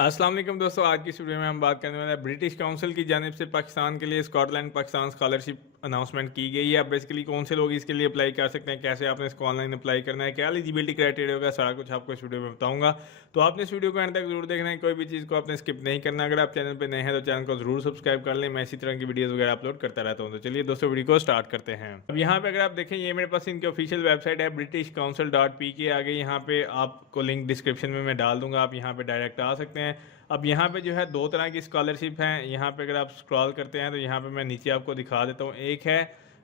अस्सलाम वालेकुम दोस्तों, आज की इस वीडियो में हम बात करने वाले हैं ब्रिटिश काउंसिल की जानिब से पाकिस्तान के लिए स्कॉटलैंड पाकिस्तान स्कॉलरशिप अनाउंसमेंट की गई है। अब बेसिकली कौन से लोग इसके लिए अप्लाई कर सकते हैं, कैसे आपने इसको ऑनलाइन अप्लाई करना है, क्या एलिजिबिलिटी क्राइटेरिया होगा, सारा कुछ आपको इस वीडियो में बताऊंगा। तो आपने इस वीडियो को एंड तक जरूर देखना है, कोई भी चीज़ को आपने स्किप नहीं करना। अगर आप चैनल पर नए हैं तो चैनल को जरूर सब्सक्राइब कर लें, मैं इसी तरह की वीडियोज़ वगैरह अपलोड करता रहता हूँ। तो चलिए दोस्तों वीडियो को स्टार्ट करते हैं। अब यहाँ पे अगर आप देखें, ये मेरे पास इनकी ऑफिशियल वेबसाइट है BritishCouncil.pk। आगे यहाँ पे आपको लिंक डिस्क्रिप्शन में मैं डाल दूंगा, आप यहाँ पे डायरेक्ट आ सकते हैं। अब यहाँ पे जो है दो तरह की स्कॉलरशिप हैं। यहाँ पे अगर आप स्क्रॉल करते हैं तो यहाँ पे मैं नीचे आपको दिखा देता हूँ। एक है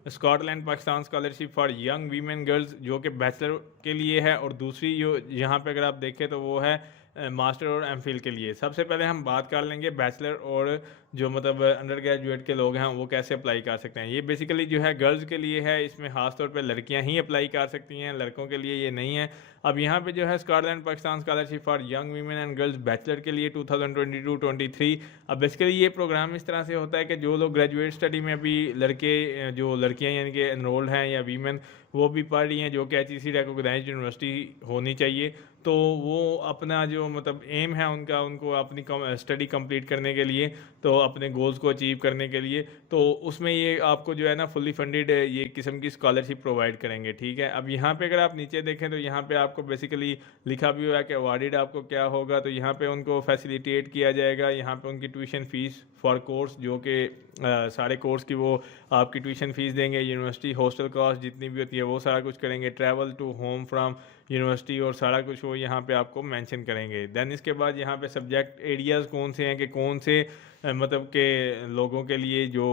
Scotland Pakistan scholarship for young women girls, जो कि बैचलर के लिए है, और दूसरी जो यहाँ पे अगर आप देखें तो वो है मास्टर और एमफिल के लिए। सबसे पहले हम बात कर लेंगे बैचलर और जो मतलब अंडर ग्रेजुएट के लोग हैं वो कैसे अप्लाई कर सकते हैं। ये बेसिकली जो है गर्ल्स के लिए है, इसमें खासतौर पे लड़कियां ही अप्लाई कर सकती हैं, लड़कों के लिए ये नहीं है। अब यहाँ पे जो है Scotland Pakistan scholarship for young women and girls bachelor के लिए 2022-23। अब बेसिकली ये प्रोग्राम इस तरह से होता है कि जो लोग ग्रेजुएट स्टडी में अभी लड़के जो लड़कियाँ यानी कि एनरोल्ड हैं या वीमेन वो भी पढ़ रही हैं, जो कि HEC रिकॉग्नाइज्ड यूनिवर्सिटी होनी चाहिए, तो वो अपना जो मतलब एम है उनका, उनको अपनी स्टडी कंप्लीट करने के लिए, तो अपने गोल्स को अचीव करने के लिए, तो उसमें ये आपको जो है ना फुल्ली फंडेड ये किस्म की स्कॉलरशिप प्रोवाइड करेंगे। ठीक है। अब यहाँ पे अगर आप नीचे देखें तो यहाँ पे आपको बेसिकली लिखा भी हुआ है कि अवॉर्डेड आपको क्या होगा। तो यहाँ पे उनको फैसिलिटेट किया जाएगा, यहाँ पे उनकी ट्यूशन फ़ीस फॉर कोर्स, जो कि सारे कोर्स की वो आपकी ट्यूशन फ़ीस देंगे, यूनिवर्सिटी हॉस्टल कॉस्ट जितनी भी होती है वो सारा कुछ करेंगे, travel to home from university और सारा कुछ वो यहाँ पे आपको मेंशन करेंगे। देन इसके बाद यहाँ पे सब्जेक्ट एरियाज़ कौन से हैं कि कौन से मतलब के लोगों के लिए जो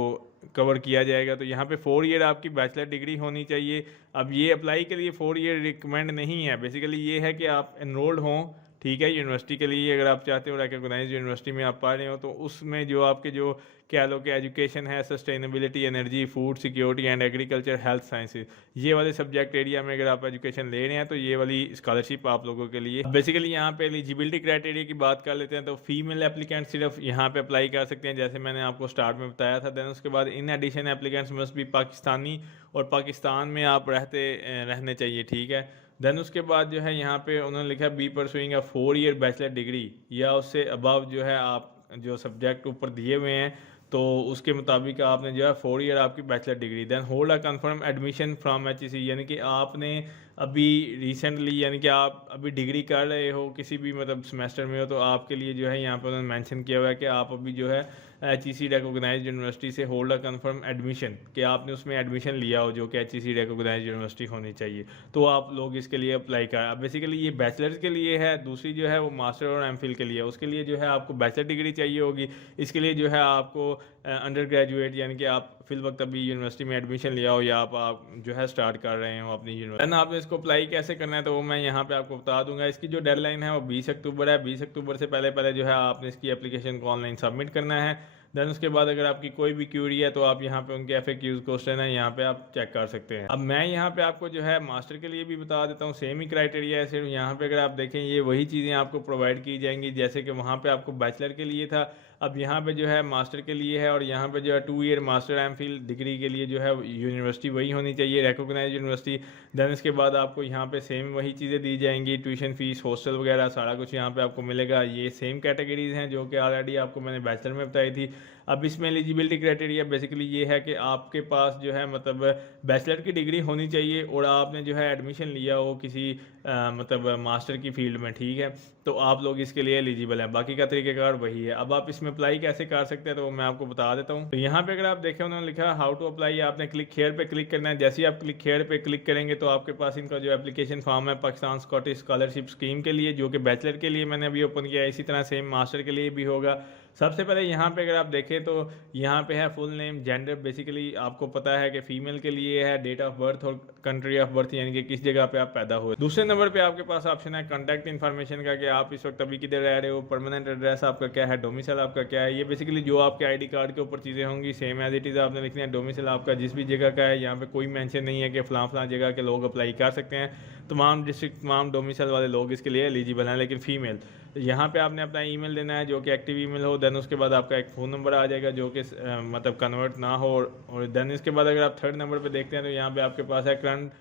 कवर किया जाएगा। तो यहाँ पे 4 ईयर आपकी बैचलर डिग्री होनी चाहिए। अब ये अप्लाई के लिए 4 ईयर रिकमेंड नहीं है, बेसिकली ये है कि आप एनरोल्ड हों, ठीक है, यूनिवर्सिटी के लिए। अगर आप चाहते हो रिकॉग्नाइज यूनिवर्सिटी में आप पढ़ रहे हो तो उसमें जो आपके जो क्या लो कि एजुकेशन है, sustainability, energy, food security and agriculture, health sciences, ये वाले सब्जेक्ट एरिया में अगर आप एजुकेशन ले रहे हैं तो ये वाली स्कॉलरशिप आप लोगों के लिए। बेसिकली यहाँ पे एलिजिबिलिटी क्राइटेरिया की बात कर लेते हैं तो फीमेल एप्लीकेंट सिर्फ यहाँ पे अप्लाई कर सकते हैं, जैसे मैंने आपको स्टार्ट में बताया था। देन उसके बाद इन एडिशन एप्लीकेंट्स मस्ट भी पाकिस्तानी और पाकिस्तान में आप रहने चाहिए। ठीक है। देन उसके बाद जो है यहाँ पे उन्होंने लिखा बी परसुइंग अ 4 ईयर बैचलर डिग्री, या उससे अबव जो है आप जो सब्जेक्ट ऊपर दिए हुए हैं तो उसके मुताबिक आपने जो है 4 ईयर आपकी bachelor degree. Then hold a confirm admission from HEC, यानी कि आपने अभी रिसेंटली यानी कि आप अभी डिग्री कर रहे हो किसी भी मतलब सेमेस्टर में हो, तो आपके लिए जो है यहाँ पर उन्होंने मेंशन किया हुआ है कि आप अभी जो है HEC रिकॉग्नाइज्ड यूनिवर्सिटी से होल्ड अ कंफर्म एडमिशन, कि आपने उसमें एडमिशन लिया हो जो कि HEC रिकॉग्नाइज्ड यूनिवर्सिटी होनी चाहिए, तो आप लोग इसके लिए अप्लाई कर। अब बेसिकली ये बैचलर्स के लिए है, दूसरी जो है वो मास्टर और एमफिल के लिए। उसके लिए जो है आपको बैचलर डिग्री चाहिए होगी, इसके लिए जो है आपको अंडर ग्रेजुएट यानी कि आप फिल वक्त अभी यूनिवर्सिटी में एडमिशन लिया हो या आप जो है स्टार्ट कर रहे हो अपनी यूनिवर्सिटी। देन आपने इसको अप्लाई कैसे करना है तो वो मैं यहाँ पे आपको बता दूंगा। इसकी जो डेडलाइन है वो 20 अक्टूबर है। 20 अक्टूबर से पहले पहले जो है आपने इसकी एप्लीकेशन को ऑनलाइन सबमिट करना है। देन उसके बाद अगर आपकी कोई भी क्यूरी है तो आप यहाँ पे उनके FAQs क्वेश्चन है, यहाँ पे आप चेक कर सकते हैं। अब मैं यहाँ पे आपको जो है मास्टर के लिए भी बता देता हूँ, सेम ही क्राइटेरिया है, सिर्फ यहाँ पे अगर आप देखें ये वही चीज़ें आपको प्रोवाइड की जाएंगी जैसे कि वहाँ पे आपको बैचलर के लिए था। अब यहाँ पे जो है मास्टर के लिए है, और यहाँ पे जो है 2 ईयर मास्टर एमफिल डिग्री के लिए जो है यूनिवर्सिटी वही होनी चाहिए, रिकॉग्नाइज्ड यूनिवर्सिटी। देन इसके बाद आपको यहाँ पे सेम वही चीज़ें दी जाएंगी, ट्यूशन फीस, हॉस्टल वगैरह सारा कुछ यहाँ पे आपको मिलेगा। ये सेम कैटेगरीज हैं जो कि ऑलरेडी आपको मैंने बैचलर में बताई थी। अब इसमें एलिजिबिलिटी क्राइटेरिया बेसिकली ये है कि आपके पास जो है मतलब बैचलर की डिग्री होनी चाहिए और आपने जो है एडमिशन लिया हो किसी मतलब मास्टर की फील्ड में। ठीक है। तो आप लोग इसके लिए एलिजिबल हैं, बाकी का तरीक़ेकार वही है। अब आप इसमें अप्लाई कैसे कर सकते हैं तो मैं आपको बता देता हूँ। तो यहाँ पे अगर आप देखें उन्होंने लिखा है हाउ टू अप्लाई, आपने क्लिक हेयर पे क्लिक करना है। जैसे ही आप क्लिक हेयर पे क्लिक करेंगे तो आपके पास इनका जो एप्लीकेशन फॉर्म है पाकिस्तान स्कॉटिश स्कॉलरशिप स्कीम के लिए, जो कि बैचलर के लिए मैंने अभी ओपन किया है, इसी तरह सेम मास्टर के लिए भी होगा। सबसे पहले यहाँ पे अगर आप देखें तो यहाँ पे है फुल नेम, जेंडर, बेसिकली आपको पता है कि फीमेल के लिए है, डेट ऑफ बर्थ और कंट्री ऑफ बर्थ यानी कि किस जगह पे आप पैदा हुए। दूसरे नंबर पे आपके पास ऑप्शन है कॉन्टैक्ट इन्फॉर्मेशन का, कि आप इस वक्त अभी किधर रह रहे हो, परमानेंट एड्रेस आपका क्या है, डोमिसाइल आपका क्या है। ये बेसिकली जो आपके ID कार्ड के ऊपर चीज़ें होंगी सेम एज इट इज़ आपने लिखनी है। डोमिसाइल आपका जिस भी जगह का है, यहाँ पे कोई मेंशन नहीं है कि फलां जगह के लोग अप्लाई कर सकते हैं। तमाम डिस्ट्रिक्ट, तमाम डोमिसाइल वाले लोग इसके लिए एलिजिबल हैं, लेकिन फीमेल। यहाँ पे आपने अपना ईमेल देना है जो कि एक्टिव ईमेल हो। देन उसके बाद आपका एक फ़ोन नंबर आ जाएगा जो कि मतलब कन्वर्ट ना हो। और देन इसके बाद अगर आप थर्ड नंबर पे देखते हैं तो यहाँ पे आपके पास है करंट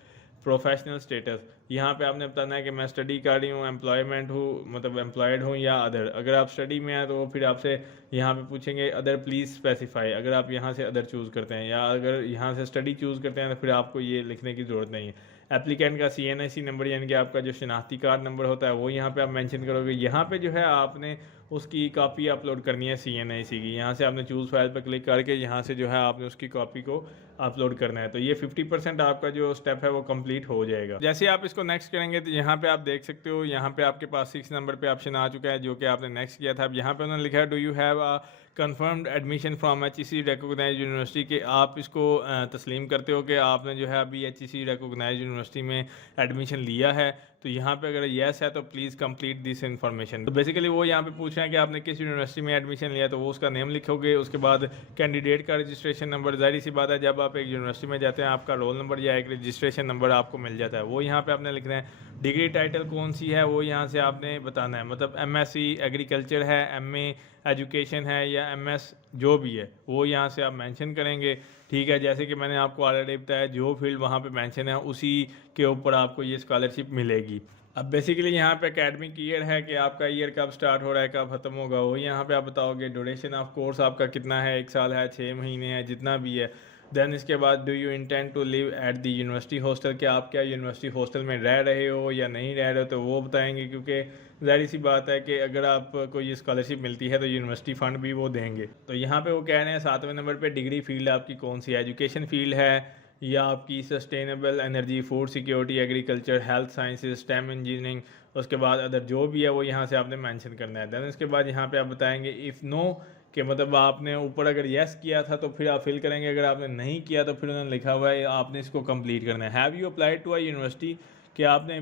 प्रोफेशनल स्टेटस, यहाँ पे आपने बताना है कि मैं स्टडी कर रही हूँ, एम्प्लॉयमेंट हूँ, मतलब एम्प्लॉयड हूँ या अदर। अगर आप स्टडी में हैं तो फिर आपसे यहाँ पे पूछेंगे अदर प्लीज़ स्पेसिफाई, अगर आप यहाँ से अदर चूज़ करते हैं, या अगर यहाँ से स्टडी चूज़ करते हैं तो फिर आपको ये लिखने की ज़रूरत नहीं है। एप्लीकेंट का CNIC नंबर यानी कि आपका जो शनाख्ती कार्ड नंबर होता है वो यहाँ पे आप मेंशन करोगे। यहाँ पे जो है आपने उसकी कॉपी अपलोड करनी है CNIC की। यहाँ से आपने चूज़ फाइल पर क्लिक करके यहाँ से जो है आपने उसकी कॉपी को अपलोड करना है। तो ये 50% आपका जो स्टेप है वो कंप्लीट हो जाएगा। जैसे आप इसको नेक्स्ट करेंगे तो यहाँ पे आप देख सकते हो, यहाँ पे आपके पास 6 नंबर पे ऑप्शन आ चुका है जो कि आपने नेक्स्ट किया था। अब यहाँ पे उन्होंने लिखा है do you have a confirmed admission from HEC recognised university, के आप इसको तस्लीम करते हो कि आपने जो है अभी HEC रिकॉग्नाइज्ड यूनिवर्सिटी में एडमिशन लिया है। तो यहाँ पे अगर येस है तो प्लीज़ कंप्लीट दिस इन्फॉर्मेशन। तो बेसिकली वो यहाँ पे पूछ रहे हैं कि आपने किस यूनिवर्सिटी में एडमिशन लिया, तो वो उसका नेम लिखोगे, उसके बाद कैंडिडेट का रजिस्ट्रेशन नंबर। जाहिर सी बात है जब आप एक यूनिवर्सिटी में जाते हैं आपका रोल नंबर या एक रजिस्ट्रेशन नंबर आपको मिल जाता है, वो यहाँ पे आपने लिखना है। डिग्री टाइटल कौन सी है वो यहाँ से आपने बताना है, मतलब MSc एग्रीकल्चर है, MA एजुकेशन है या MS जो भी है वो यहाँ से आप मेंशन करेंगे। ठीक है, जैसे कि मैंने आपको ऑलरेडी बताया जो फील्ड वहाँ पे मेंशन है उसी के ऊपर आपको ये स्कॉलरशिप मिलेगी। अब बेसिकली यहाँ पे एकेडमिक ईयर है कि आपका ईयर कब स्टार्ट हो रहा है कब ख़त्म होगा, वो यहाँ पे आप बताओगे। ड्यूरेशन ऑफ कोर्स आपका कितना है, 1 साल है, 6 महीने है, जितना भी है। देन इसके बाद do you intend to live at the university hostel, कि आप क्या यूनिवर्सिटी हॉस्टल में रह रहे हो या नहीं रह रहे हो, तो वो बताएंगे। क्योंकि जाहिर सी बात है कि अगर आपको ये स्कॉलरशिप मिलती है तो यूनिवर्सिटी फ़ंड भी वो देंगे। तो यहाँ पे वो कह रहे हैं 7वें नंबर पे डिग्री फील्ड आपकी कौन सी है, एजुकेशन फील्ड है या आपकी sustainable energy, food security, agriculture, health sciences, stem engineering, उसके बाद अदर जो भी है वो यहाँ से आपने मेंशन करना है। देन उसके बाद यहाँ पे आप बताएंगे इफ़ नो, कि मतलब आपने ऊपर अगर येस किया था तो फिर आप फिल करेंगे, अगर आपने नहीं किया तो फिर उन्होंने लिखा हुआ है आपने इसको कंप्लीट करना है। Have you applied to a university, कि आपने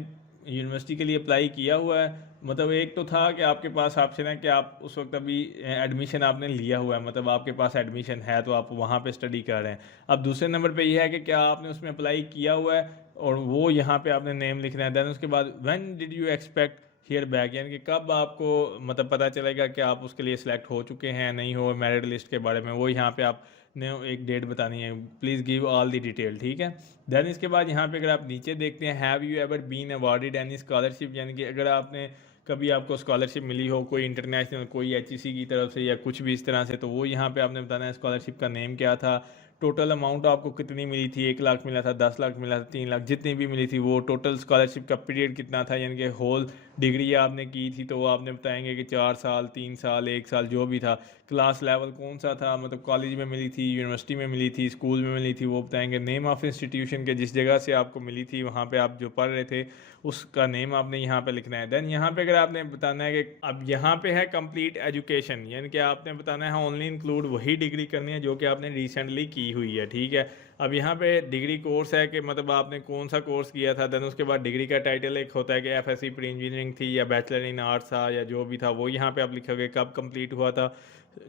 यूनिवर्सिटी के लिए अप्लाई किया हुआ है। मतलब एक तो था कि आपके पास ऑप्शन है कि आप उस वक्त अभी एडमिशन आपने लिया हुआ है, मतलब आपके पास एडमिशन है तो आप वहाँ पे स्टडी कर रहे हैं। अब दूसरे नंबर पे यह है कि क्या आपने उसमें अप्लाई किया हुआ है, और वो यहाँ पे आपने नेम लिखना है। देन उसके बाद when did you expect hear back, यानी कि कब आपको मतलब पता चलेगा कि आप उसके लिए सिलेक्ट हो चुके हैं नहीं हो, मेरिट लिस्ट के बारे में वो यहाँ पे आप ने एक डेट बतानी है। Please give all the detail, ठीक है। देन इसके बाद यहाँ पे अगर आप नीचे देखते हैं have you ever been awarded any scholarship, यानी कि अगर आपने कभी आपको स्कॉलरशिप मिली हो कोई इंटरनेशनल, कोई HEC की तरफ से या कुछ भी इस तरह से, तो वो यहाँ पे आपने बताना है स्कॉलरशिप का नेम क्या था, टोटल अमाउंट आपको कितनी मिली थी, 1 लाख मिला था, 10 लाख मिला था, 3 लाख, जितनी भी मिली थी वो, टोटल स्कॉलरशिप का पीरियड कितना था, यानी कि होल डिग्री आपने की थी तो वो आपने बताएंगे कि 4 साल, 3 साल, 1 साल जो भी था। क्लास लेवल कौन सा था, मतलब कॉलेज में मिली थी, यूनिवर्सिटी में मिली थी, स्कूल में मिली थी, वो बताएंगे। नेम ऑफ इंस्टीट्यूशन के जिस जगह से आपको मिली थी वहाँ पे आप जो पढ़ रहे थे उसका नेम आपने यहाँ पे लिखना है। देन यहाँ पे अगर आपने बताना है कि अब यहाँ पे है कंप्लीट एजुकेशन, यानी कि आपने बताना है ओनली इंक्लूड वही डिग्री करनी है जो कि आपने रिसेंटली की हुई है, ठीक है। अब यहाँ पे डिग्री कोर्स है कि मतलब आपने कौन सा कोर्स किया था। देन उसके बाद डिग्री का टाइटल एक होता है कि FSc प्री इंजीनियरिंग थी या बैचलर इन आर्ट्स था या जो भी था वो यहाँ पे आप लिखोगे, कब कंप्लीट हुआ था,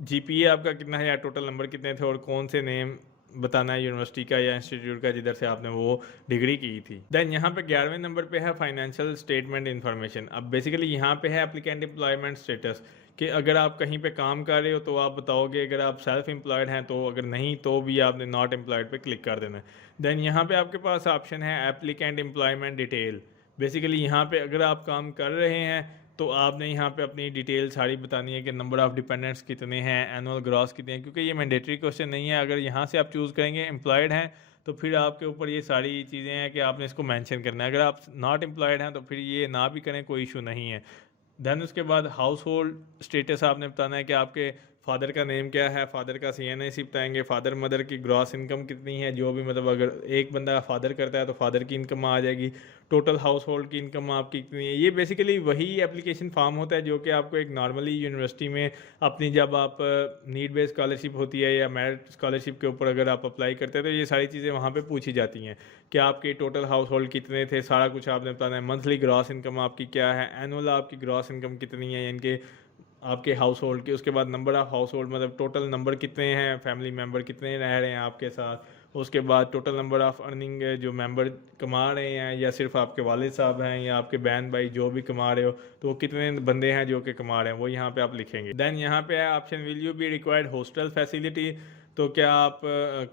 GPA आपका कितना है या टोटल नंबर कितने थे, और कौन से नेम बताना है यूनिवर्सिटी का या इंस्टीट्यूट का जिधर से आपने वो डिग्री की थी। देन यहाँ पे 11वें नंबर पे है फाइनेंशियल स्टेटमेंट इन्फॉर्मेशन। अब बेसिकली यहाँ पे है एप्लीकेंट एम्प्लॉयमेंट स्टेटस, कि अगर आप कहीं पे काम कर रहे हो तो आप बताओगे, अगर आप सेल्फ एम्प्लॉयड हैं तो, अगर नहीं तो भी आपने नॉट एम्प्लॉयड पे क्लिक कर देना है। देन यहाँ पे आपके पास ऑप्शन है एप्लीकेंट एम्प्लॉयमेंट डिटेल। बेसिकली यहाँ पे अगर आप काम कर रहे हैं तो आपने यहाँ पे अपनी डिटेल सारी बतानी है कि नंबर ऑफ़ डिपेंडेंट्स कितने हैं, एनुअल ग्रॉस कितने हैं, क्योंकि ये मैंडेटरी क्वेश्चन नहीं है। अगर यहाँ से आप चूज़ करेंगे एम्प्लॉयड हैं तो फिर आपके ऊपर ये सारी चीज़ें हैं कि आपने इसको मेंशन करना है। अगर आप नॉट एम्प्लॉयड हैं तो फिर ये ना भी करें, कोई इशू नहीं है। देन उसके बाद हाउस होल्ड स्टेटस आपने बताना है कि आपके फादर का नेम क्या है, फादर का CNIC बताएंगे, फादर मदर की ग्रॉस इनकम कितनी है, जो भी मतलब अगर एक बंदा फादर करता है तो फादर की इनकम आ जाएगी, टोटल हाउस होल्ड की इनकम आपकी कितनी है। ये बेसिकली वही एप्लीकेशन फॉर्म होता है जो कि आपको एक नॉर्मली यूनिवर्सिटी में अपनी जब आप नीड बेस्ड स्कॉलरशिप होती है या मेरिट स्कॉलरशिप के ऊपर अगर आप अप्लाई करते हैं तो ये सारी चीज़ें वहाँ पे पूछी जाती हैं कि आपके टोटल हाउस होल्ड कितने थे, सारा कुछ आपने बताना है। मंथली ग्रॉस इनकम आपकी क्या है, एनुअल आपकी ग्रॉस इनकम कितनी है, यानी कि आपके हाउस होल्ड के। उसके बाद नंबर ऑफ़ हाउस होल्ड, मतलब टोटल नंबर कितने हैं, फैमिली मेम्बर कितने रह रहे हैं आपके साथ। उसके बाद टोटल नंबर ऑफ़ अर्निंग जो मेंबर कमा रहे हैं, या सिर्फ आपके वालिद साहब हैं या आपके बहन भाई जो भी कमा रहे हो, तो वो कितने बंदे हैं जो कि कमा रहे हैं वो यहाँ पे आप लिखेंगे। देन यहाँ पे है option will you be required hostel facility, तो क्या आप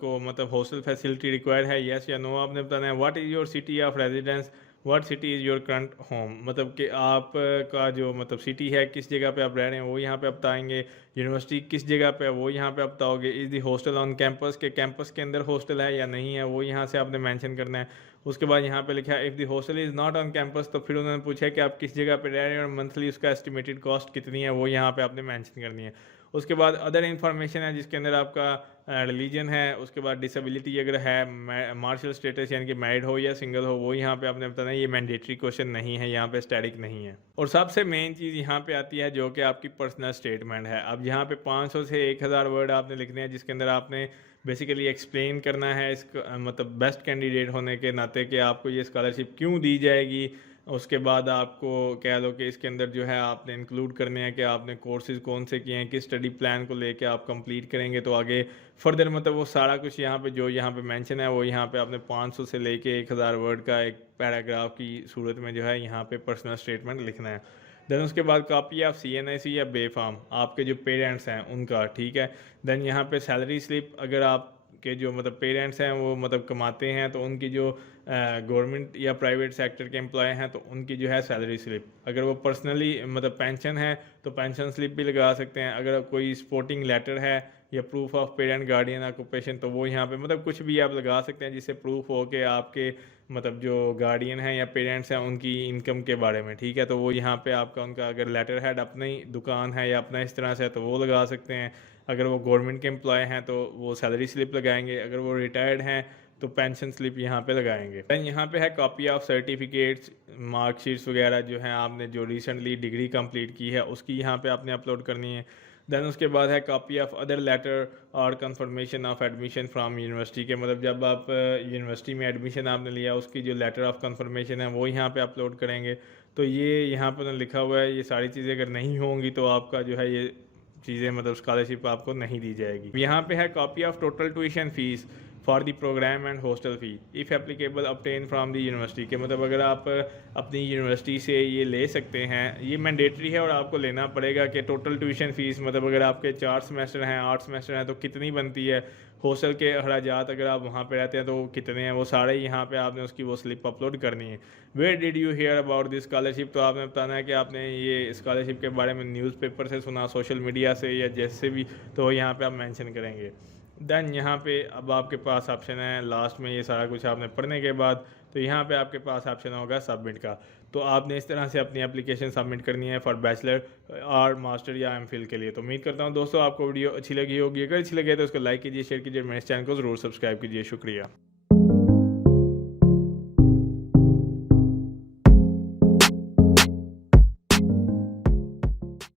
को मतलब हॉस्टल फैसिलिटी रिक्वायर्ड है, येस या नो आपने बताना है। What is your city of residence, what city is your current home, मतलब कि आप का जो मतलब सिटी है, किस जगह पे आप रह रहे हैं वो यहाँ पे आप बताएंगे। यूनिवर्सिटी किस जगह पे है वो यहाँ पे आप बताओगे। Is the hostel on campus, के कैंपस के अंदर हॉस्टल है या नहीं है वो यहाँ से आपने मेंशन करना है। उसके बाद यहाँ पे लिखा है if the hostel is not on campus, तो फिर उन्होंने पूछा कि आप किस जगह पे रह रहे हैं और मंथली उसका एस्टिमेटेड कॉस्ट कितनी है वो यहाँ पे आपने मेंशन करनी है। उसके बाद अदर इन्फॉर्मेशन है जिसके अंदर आपका रिलीजन है, उसके बाद डिसेबिलिटी अगर है, मार्शल स्टेटस यानी कि मैरिड हो या सिंगल हो वो यहाँ पे आपने बताना है। ये मैंडेटरी क्वेश्चन नहीं है, यहाँ पे स्टैटिक नहीं है। और सबसे मेन चीज़ यहाँ पे आती है जो कि आपकी पर्सनल स्टेटमेंट है। अब यहाँ पे 500 से 1000 वर्ड आपने लिखने हैं जिसके अंदर आपने बेसिकली एक्सप्लेन करना है इस मतलब बेस्ट कैंडिडेट होने के नाते कि आपको ये स्कॉलरशिप क्यों दी जाएगी। उसके बाद आपको कह लो कि इसके अंदर जो है आपने इंक्लूड करने हैं कि आपने कोर्सेज कौन से किए हैं, किस स्टडी प्लान को लेके आप कंप्लीट करेंगे तो आगे फर्दर मतलब वो सारा कुछ यहाँ पे जो यहाँ पे मेंशन है वो यहाँ पे आपने 500 से लेके 1000 वर्ड का एक पैराग्राफ की सूरत में जो है यहाँ पे पर्सनल स्टेटमेंट लिखना है। देन उसके बाद कॉपी ऑफ CNIC या बे फॉर्म आपके जो पेरेंट्स हैं उनका, ठीक है। देन यहाँ पे सैलरी स्लिप, अगर आप के जो मतलब पेरेंट्स हैं वो मतलब कमाते हैं तो उनकी जो गवर्नमेंट या प्राइवेट सेक्टर के एम्प्लॉय हैं तो उनकी जो है सैलरी स्लिप। अगर वो पर्सनली मतलब पेंशन है तो पेंशन स्लिप भी लगा सकते हैं। अगर कोई सपोर्टिंग लेटर है या proof of parent guardian occupation तो वो यहाँ पे मतलब कुछ भी आप लगा सकते हैं जिससे प्रूफ हो कि आपके मतलब जो गार्डियन है या पेरेंट्स हैं उनकी इनकम के बारे में, ठीक है। तो वो यहाँ पे आपका उनका अगर लेटर हेड अपनी दुकान है या अपना इस तरह से है तो वो लगा सकते हैं। अगर वो गवर्नमेंट के एम्प्लॉय हैं तो वो सैलरी स्लिप लगाएंगे। अगर वो रिटायर्ड हैं तो पेंशन स्लिप यहाँ पे लगाएंगे। दैन यहाँ पे है कॉपी ऑफ सर्टिफिकेट्स, मार्कशीट्स वगैरह जो हैं आपने जो रिसेंटली डिग्री कंप्लीट की है उसकी यहाँ पे आपने अपलोड करनी है। दैन उसके बाद है कॉपी ऑफ अदर लेटर और confirmation of admission from university के, मतलब जब आप यूनिवर्सिटी में एडमिशन आपने लिया उसकी जो लेटर ऑफ कंफर्मेशन है वो यहाँ पे अपलोड करेंगे। तो ये यहाँ पर लिखा हुआ है, ये सारी चीज़ें अगर नहीं होंगी तो आपका जो है ये चीज़ें मतलब स्कॉलरशिप आपको नहीं दी जाएगी। यहाँ पे है copy of total tuition fee for the programme and hostel fee if applicable obtain from the university के, मतलब अगर आप अपनी यूनिवर्सिटी से ये ले सकते हैं, ये मैंडेटरी है और आपको लेना पड़ेगा कि टोटल ट्यूशन फ़ीस मतलब अगर आपके 4 सेमेस्टर हैं 8 सेमेस्टर हैं तो कितनी बनती है, हॉस्टल के अखराजात अगर आप वहाँ पे रहते हैं तो कितने हैं, वो सारे यहाँ पे आपने उसकी वो स्लिप अपलोड करनी है। Where did you hear about this scholarship, तो आपने बताना है कि आपने ये स्कॉलरशिप के बारे में न्यूज़पेपर से सुना, सोशल मीडिया से या जैसे भी, तो यहाँ पे आप मेंशन करेंगे। देन यहाँ पे अब आपके पास ऑप्शन है लास्ट में, ये सारा कुछ आपने पढ़ने के बाद तो यहाँ पे आपके पास ऑप्शन होगा सबमिट का। तो आपने इस तरह से अपनी एप्लीकेशन सबमिट करनी है फॉर बैचलर और मास्टर या एमफिल के लिए। तो उम्मीद करता हूँ दोस्तों आपको वीडियो अच्छी लगी होगी। अगर अच्छी लगे तो उसको लाइक कीजिए, शेयर कीजिए, मेरे चैनल को ज़रूर सब्सक्राइब कीजिए। शुक्रिया।